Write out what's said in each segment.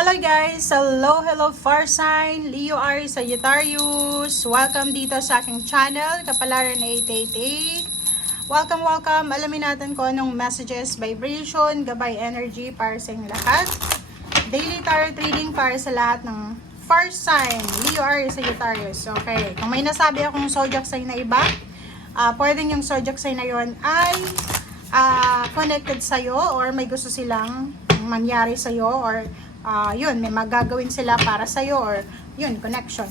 Hello guys! Hello far sign! Leo Aries Sagittarius. Welcome dito sa aking channel, Kapalaran 888. Welcome! Alamin natin kung anong messages, vibration, gabay energy para sa inyong lahat. Daily tarot reading para sa lahat ng far sign, Leo Aries Sagittarius. Okay, kung may nasabi akong zodiac sign na iba, pwedeng yung zodiac sign na yon ay connected sa'yo or may gusto silang mangyari sa'yo or yun, may magagawin sila para sa'yo or yun, connection.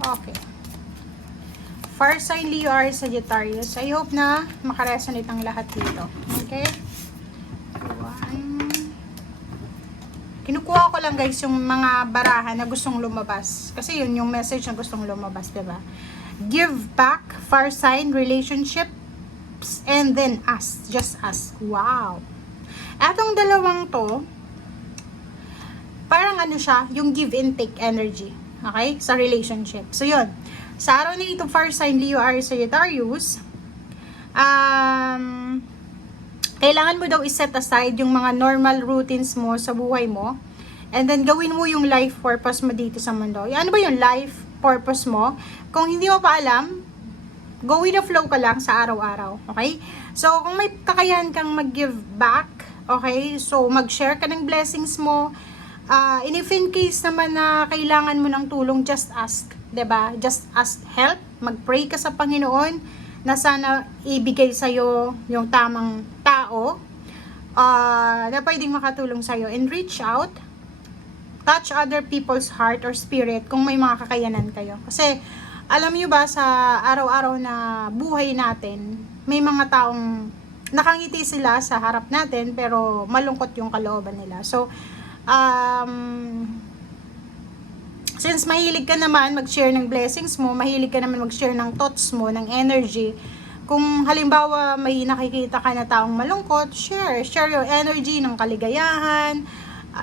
Okay. Fire sign Leo Aries Sagittarius. I hope na makaresonate ang lahat dito. Okay? Kinukuha ko lang guys yung mga barahan na gustong lumabas. Kasi yun yung message na gustong lumabas, diba? Give back, fire sign, relationships, and then ask. Just ask. Wow. Etong dalawang to, parang ano siya, yung give and take energy. Okay? Sa relationship. So, yun. Sa araw na itong fire sign, Leo Aries Sagittarius, kailangan mo daw iset aside yung mga normal routines mo sa buhay mo. And then, gawin mo yung life purpose mo dito sa mundo. Ano ba yung life purpose mo? Kung hindi mo pa alam, go with the flow ka lang sa araw-araw. Okay? So, kung may kakayahan kang mag-give back, okay? So, mag-share ka ng blessings mo. If in case naman na kailangan mo ng tulong, just ask, 'di ba? Just ask help, mag-pray ka sa Panginoon na sana ibigay sa iyo yung tamang tao na pwedeng makatulong sa iyo, and reach out, touch other people's heart or spirit kung may mga kakayanan kayo. Kasi alam niyo ba, sa araw-araw na buhay natin, may mga taong nakangiti sila sa harap natin pero malungkot yung kalooban nila. So since mahilig ka naman mag-share ng blessings mo, mahilig ka naman mag-share ng thoughts mo, ng energy, kung halimbawa may nakikita ka na taong malungkot, share your energy ng kaligayahan,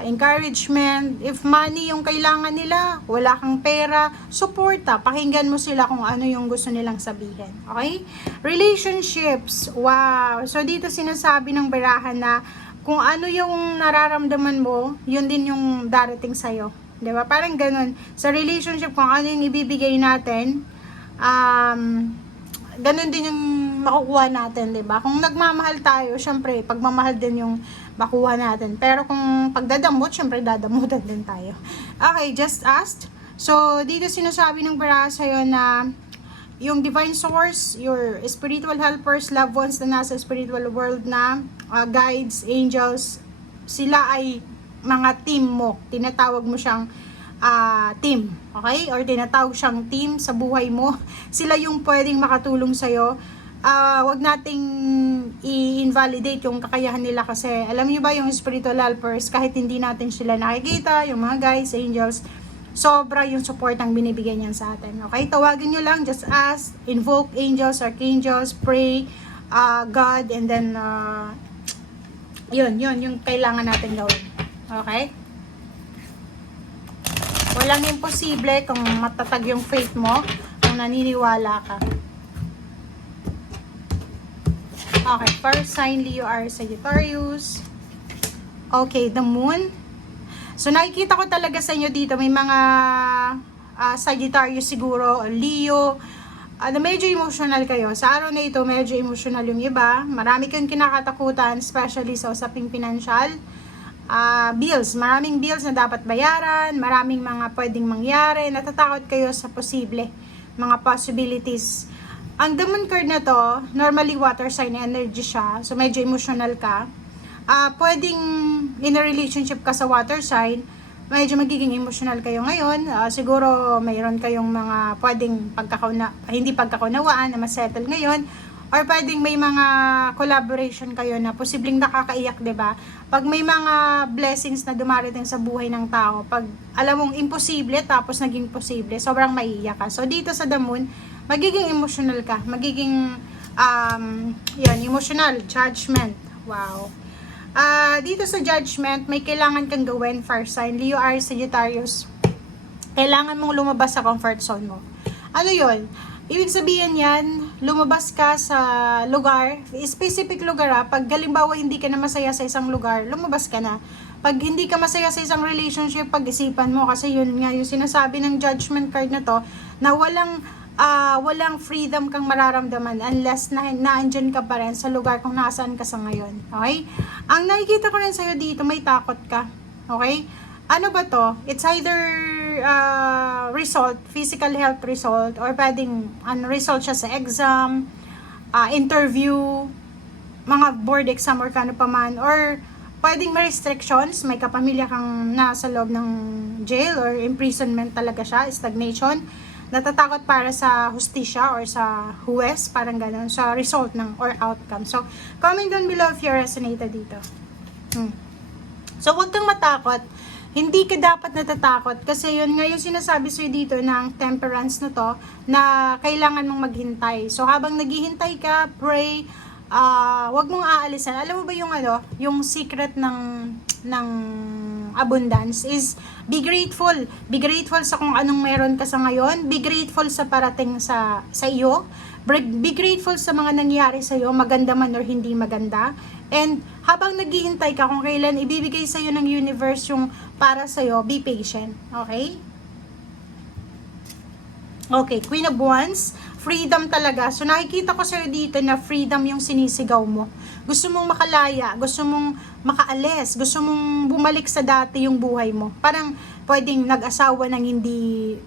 encouragement. If money yung kailangan nila, wala kang pera, suporta, pakinggan mo sila kung ano yung gusto nilang sabihin. Okay? Relationships, wow. So dito sinasabi ng barahan na kung ano yung nararamdaman mo, yun din yung darating sa'yo. Diba? Parang ganun. Sa relationship, kung ano yung ibibigay natin, ganun din yung makukuha natin. Diba? Kung nagmamahal tayo, syempre, pagmamahal din yung makuha natin. Pero kung pagdadamot, syempre, dadamutan din tayo. Okay, just ask. So, dito sinasabi ng baraha sa'yo na yung divine source, your spiritual helpers, loved ones na nasa spiritual world na, guides, angels, sila ay mga team mo. Tinatawag mo siyang team. Okay? Or tinatawag siyang team sa buhay mo. Sila yung pwedeng makatulong sa'yo. Wag nating i-invalidate yung kakayahan nila kasi alam niyo ba yung spiritual helpers, kahit hindi natin sila nakikita, yung mga guides, angels, sobra yung support ang binibigay niyan sa atin. Okay? Tawagin nyo lang, just ask, invoke angels, archangels, pray, God, and then, yun, yung kailangan natin gawin. Okay? Walang imposible kung matatag yung faith mo, kung naniniwala ka. Okay, first sign, Leo Aries Sagittarius. Okay, the moon. So, nakikita ko talaga sa inyo dito, may mga Sagittarius siguro, Leo, na medyo emotional kayo. Sa araw na ito, medyo emotional yung iba. Marami kang kinakatakutan, especially sa usaping financial. Bills, maraming bills na dapat bayaran, maraming mga pwedeng mangyari, natatakot kayo sa posible, mga possibilities. Ang the moon card na to, normally water sign energy siya, so medyo emotional ka. Pwedeng in a relationship ka sa water sign, medyo magiging emotional kayo ngayon. Siguro mayroon kayong mga pwedeng hindi pagkakunawaan na masettle ngayon, or pwedeng may mga collaboration kayo na posibleng nakakaiyak, 'di ba? Pag may mga blessings na dumarating sa buhay ng tao, pag alam mong imposible tapos naging posible, sobrang maiiyak ka. So dito sa the moon, magiging emotional ka, magiging emotional, judgment. Wow. Dito sa judgment, may kailangan kang gawin, fire sign, Leo Aries Sagittarius. Kailangan mong lumabas sa comfort zone mo. Ano yun? Ibig sabihin yan, lumabas ka sa lugar, specific lugar pag halimbawa hindi ka na masaya sa isang lugar, lumabas ka na. pag hindi ka masaya sa isang relationship, pag-isipan mo kasi yun nga yung sinasabi ng judgment card na to, na walang freedom kang mararamdaman unless naandyan ka pa rin sa lugar kung nasaan ka sa ngayon. Okay? Ang nakikita ko rin sa'yo dito, may takot ka. Okay? Ano ba to? It's either result, physical health result, or pwedeng result siya sa exam, interview, mga board exam or kano pa man, or pwedeng may restrictions, may kapamilya kang nasa loob ng jail or imprisonment talaga siya, stagnation, natatakot para sa hustisya or sa huwes, parang gano'n, sa result ng or outcome. So, comment down below if you resonated dito. So, huwag kang matakot. Hindi ka dapat natatakot kasi yun nga yung sinasabi sa'yo dito ng temperance na to, na kailangan mong maghintay. So, habang naghihintay ka, pray, wag mong aalisan. Alam mo ba yung secret ng abundance is be grateful. Be grateful sa kung anong meron ka sa ngayon. Be grateful sa parating sa iyo. Be grateful sa mga nangyari sa iyo, maganda man or hindi maganda. And habang naghihintay ka kung kailan ibibigay sa iyo ng universe yung para sa iyo, be patient. Okay? Okay, Queen of Wands, freedom talaga. So nakikita ko sa'yo dito na freedom yung sinisigaw mo. Gusto mong makalaya, gusto mong makaalis, gusto mong bumalik sa dati yung buhay mo. Parang pwedeng nag-asawa ng hindi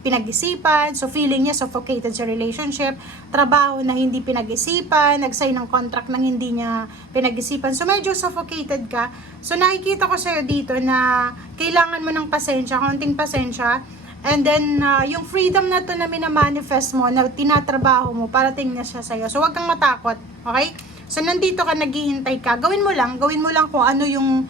pinag-isipan, so feeling niya suffocated sa relationship, trabaho na hindi pinag-isipan, nag-sign ng contract ng hindi niya pinag-isipan. So medyo suffocated ka. So nakikita ko sa'yo dito na kailangan mo ng pasensya, konting pasensya. And then, yung freedom na to na minamanifest mo, na tinatrabaho mo, parating na siya sa'yo. So, huwag kang matakot. Okay? So, nandito ka, naghihintay ka. Gawin mo lang kung ano yung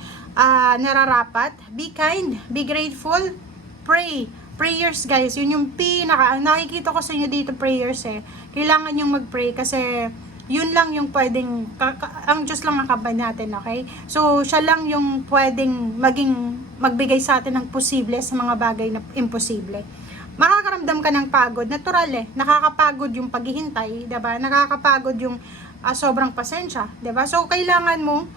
nararapat. Be kind, be grateful, pray. Prayers, guys. Yun yung ang nakikita ko sa inyo dito, prayers Kailangan yung mag-pray kasi yun lang yung pwedeng, ang Diyos lang ang kabay natin, okay? So, siya lang yung pwedeng magbigay sa atin ng posible sa mga bagay na imposible. Makakaramdam ka ng pagod, natural nakakapagod yung paghihintay, diba? Nakakapagod yung sobrang pasensya, diba? So, kailangan mo,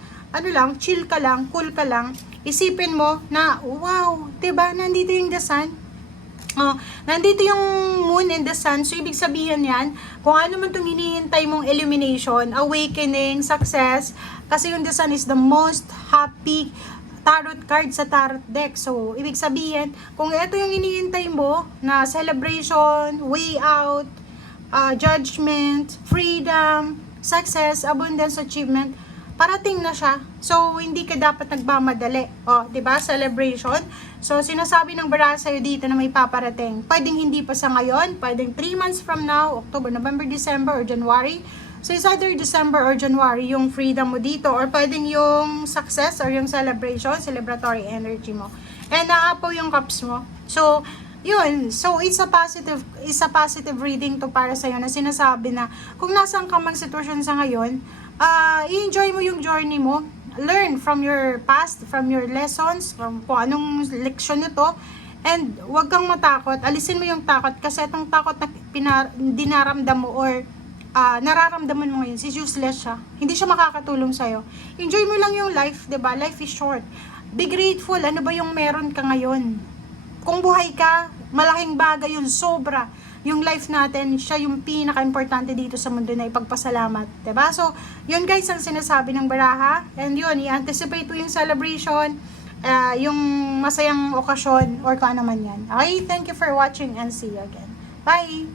chill ka lang, cool ka lang, isipin mo na, wow, diba? Nandito yung the sun. Nandito yung moon and the sun. So, ibig sabihin yan, kung ano man itong hinihintay mong illumination, awakening, success, kasi yung the sun is the most happy tarot card sa tarot deck. So, ibig sabihin, kung ito yung hinihintay mo, na celebration, way out, judgment, freedom, success, abundance, achievement, parating na siya. So, hindi ka dapat nagmamadali. Diba? Celebration. So, sinasabi ng baraha sa'yo dito na may paparating. Pwedeng hindi pa sa ngayon. Pwedeng 3 months from now, October, November, December, or January. So, it's either December or January yung freedom mo dito. Or pwedeng yung success or yung celebration, celebratory energy mo. And naapaw yung cups mo. So, yun. So, it's a positive reading to para sa'yo na sinasabi na kung nasaan ka mang sitwasyon sa ngayon, i-enjoy mo yung journey mo. Learn from your past, from your lessons, from kung anong leksyon nito. And huwag kang matakot. Alisin mo yung takot kasi itong takot na dinaramdam mo or nararamdaman mo ngayon, is useless siya. Hindi siya makakatulong sa'yo. Enjoy mo lang yung life, diba? Life is short. Be grateful. Ano ba yung meron ka ngayon? Kung buhay ka, malaking bagay yun, sobra. Yung life natin, siya yung pinaka-importante dito sa mundo na ipagpasalamat. Diba? So, yun guys ang sinasabi ng baraha. And yun, i-anticipate mo yung celebration, yung masayang okasyon, or kung ano man yan. Okay? Thank you for watching and see you again. Bye!